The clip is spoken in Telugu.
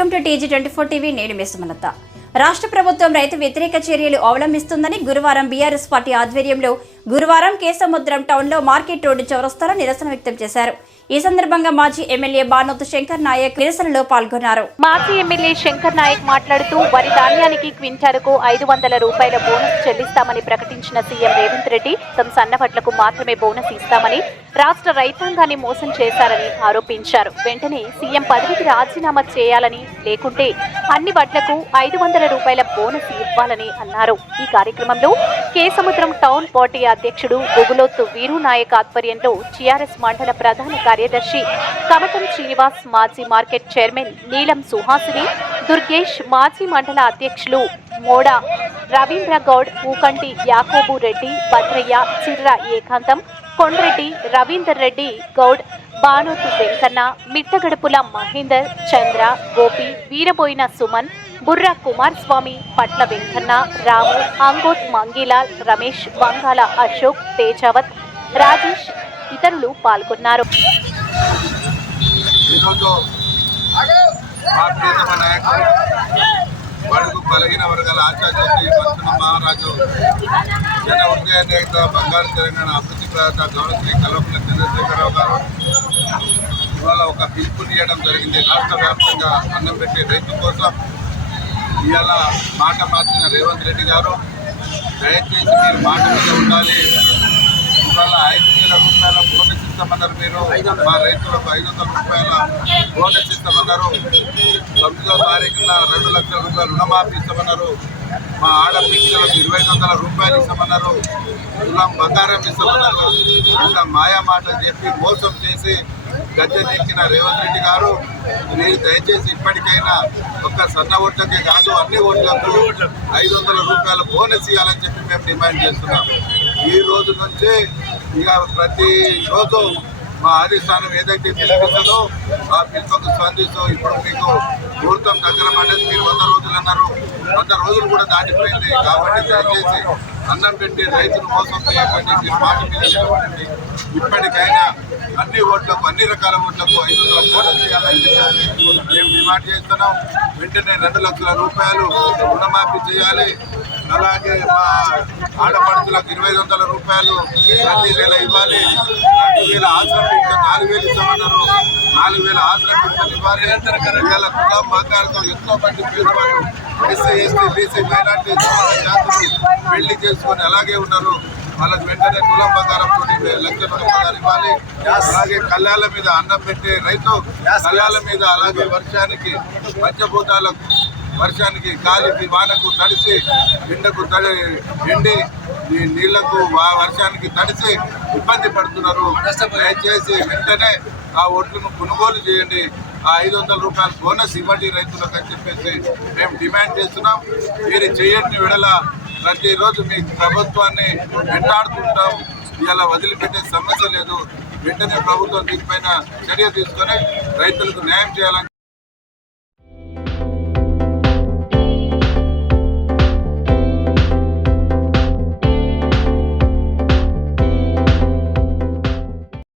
Welcome to TG twenty four TV నేను మిస్మలత రాష్ట్ర ప్రభుత్వం రైతు వ్యతిరేక చర్యలు అవలంబిస్తుందని గురువారం బీఆర్ఎస్ పార్టీ ఆధ్వర్యంలో గురువారం కేసముద్రం టౌన్లో మార్కెట్ రోడ్డు చౌరస్తాలో నిరసన వ్యక్తం చేశారు. ఈ సందర్భంగా మాజీ ఎమ్మెల్యే బానోతు శంకర్ నాయక్ నిరసనలో పాల్గొన్నారు. మాజీ ఎమ్మెల్యే శంకర్ నాయక్ మాట్లాడుతూ వరి ధాన్యానికి క్వింటాలకు ఐదు వందల రూపాయల బోనస్ చెల్లిస్తామని ప్రకటించిన సీఎం రేవంత్ రెడ్డి తమ సన్నపట్లకు మాత్రమే బోనస్ ఇస్తామని రాష్ట్ర రైతాంగాన్ని మోసం చేశారని ఆరోపించారు. వెంటనే సీఎం పదవికి రాజీనామా చేయాలని లేకుంటే అన్ని వడ్లకు ఐదు వందల రూపాయల బోనస్ ఇవ్వాలని అన్నారు. ఈ కార్యక్రమంలో కేసముద్రం టౌన్ పార్టీ అధ్యక్షుడు బొగులోత్తు వీరు నాయక్ ఆధ్వర్యంలో టీఆర్ఎస్ మండల ప్రధాన కార్యదర్శి కమటం శ్రీనివాస్ మాజీ మార్కెట్ చైర్మన్ నీలం సుహాసిని దుర్గేష్ మాజీ మండల అధ్యక్షులు మోడా రవీంద్ర గౌడ్ ఊకంటి యాకోబు రెడ్డి భద్రయ్య చిర్ర ఏకాంతం కొండ్రెడ్డి రవీందర్ రెడ్డి గౌడ్ బానోతు వెంకన్న మిట్టగడుపుల మహేందర్ చంద్ర గోపి వీరబోయిన సుమన్ బుర్ర కుమారస్వామి పట్ల వెంకన్న రాము అంగోట్ మంగీలాల్ రమేష్ వంగాల అశోక్ తేజావత్ రాజేష్ ఇతరులు పాల్గొన్నారు. బడుగు బలహీన వర్గాల ఆచార్యులు మహారాజు జన ఉదయ నేత బంగారు తెలంగాణ అభివృద్ధి ప్రదాత గౌరవశ్రీ కల్వకుల చంద్రశేఖరరావు గారు ఇవాళ ఒక పిలుపుని ఇవ్వడం జరిగింది. రాష్ట్ర వ్యాప్తంగా అన్నం పెట్టే రైతు కోసం ఇవాళ మాట మార్చిన రేవంత్ రెడ్డి గారు దయచేసి మీరు మాట మీద ఉండాలి. ఇవాళ ఐదు వేల రూపాయల బోనస్ ఇస్తామన్నారు మీరు. మా రైతులకు ఐదు వందల రూపాయల బోనస్ ఇస్తామన్నారు. తొమ్మిదో తారీఖున రెండు లక్షల రూపాయలు రుణమాఫీ ఇస్తామన్నారు. మా ఆడపిల్లలకు ఇరవై వందల రూపాయలు ఇస్తామన్నారు. తులం బంగారం ఇస్తామన్నారు. ఇంత మాయా మాటలు చెప్పి మోసం చేసి గద్దెనెక్కిన రేవంత్ రెడ్డి గారు మీరు దయచేసి ఇప్పటికైనా ఒక్క సన్న ఓట్లకే కాదు అన్ని ఓట్లకు ఐదు వందల రూపాయల బోనస్ ఇవ్వాలని చెప్పి మేము డిమాండ్ చేస్తున్నాం. ఈ రోజు నుంచే ఇక ప్రతి రోజు మా అధిష్టానం ఏదైతే పిలిపిస్తుందో ఆ పిలుపుకు స్పందిస్తూ ఇప్పుడు మీకు ముహూర్తం దగ్గర పడ్డది మీరు వంద రోజులు అన్నారు. వంద రోజులు కూడా దాటిపోయింది. కాబట్టి దయచేసి అన్నం పెట్టి రైతులు మోసం చేయకండి. మీరు మాట మీద నిలబడండి ఇప్పటికైనా అన్ని ఓట్లకు అన్ని రకాల ఓట్లకు ఐదు వందల కోట్లు చేయాలని చెప్పాలి డిమాండ్ చేస్తున్నాం. వెంటనే రెండు లక్షల రూపాయలు రుణమాఫీ చేయాలి. అలాగే మా ఆడపడుతులకు ఇరవై వందల రూపాయలు ప్రతి నెల ఇవ్వాలి. రెండు వేల ఆశ్రమ పింఛన్ నాలుగు వేలు ఇస్తామన్నారు. నాలుగు వేల ఆశ్రమ పింఛన్ ఇవ్వాలి. వేల కులం బంగారుతో ఎంతో మంది పేదవాళ్ళు ఎస్సీ ఎస్టీ బీసీ మైనార్టీ జాతులు పెళ్ళి చేసుకొని అలాగే ఉన్నారు. వాళ్ళకి వెంటనే కులం బంగారంతో లక్ష బంగారం ఇవ్వాలి. అలాగే కళ్యాల మీద అన్నం పెట్టే రైతు కళ్యాల మీద అలాగే వర్షానికి పంచభూతాలకు వర్షానికి గాలికి వానకు తడిసి ఎండకు తడి ఎండి ఈ నీళ్ళకు వర్షానికి తడిసి ఇబ్బంది పడుతున్నారు. దయచేసి వెంటనే ఆ ఒడ్లను కొనుగోలు చేయండి. ఆ ఐదు వందల రూపాయల బోనస్ ఇవ్వండి రైతులకు అని చెప్పేసి మేము డిమాండ్ చేస్తున్నాం. మీరు చేయని విడల ప్రతిరోజు మీ ప్రభుత్వాన్ని వెంటాడుతుంటాం. ఇలా వదిలిపెట్టే సమస్య లేదు. వెంటనే ప్రభుత్వం దీనిపైన చర్య తీసుకొని రైతులకు న్యాయం చేయాలని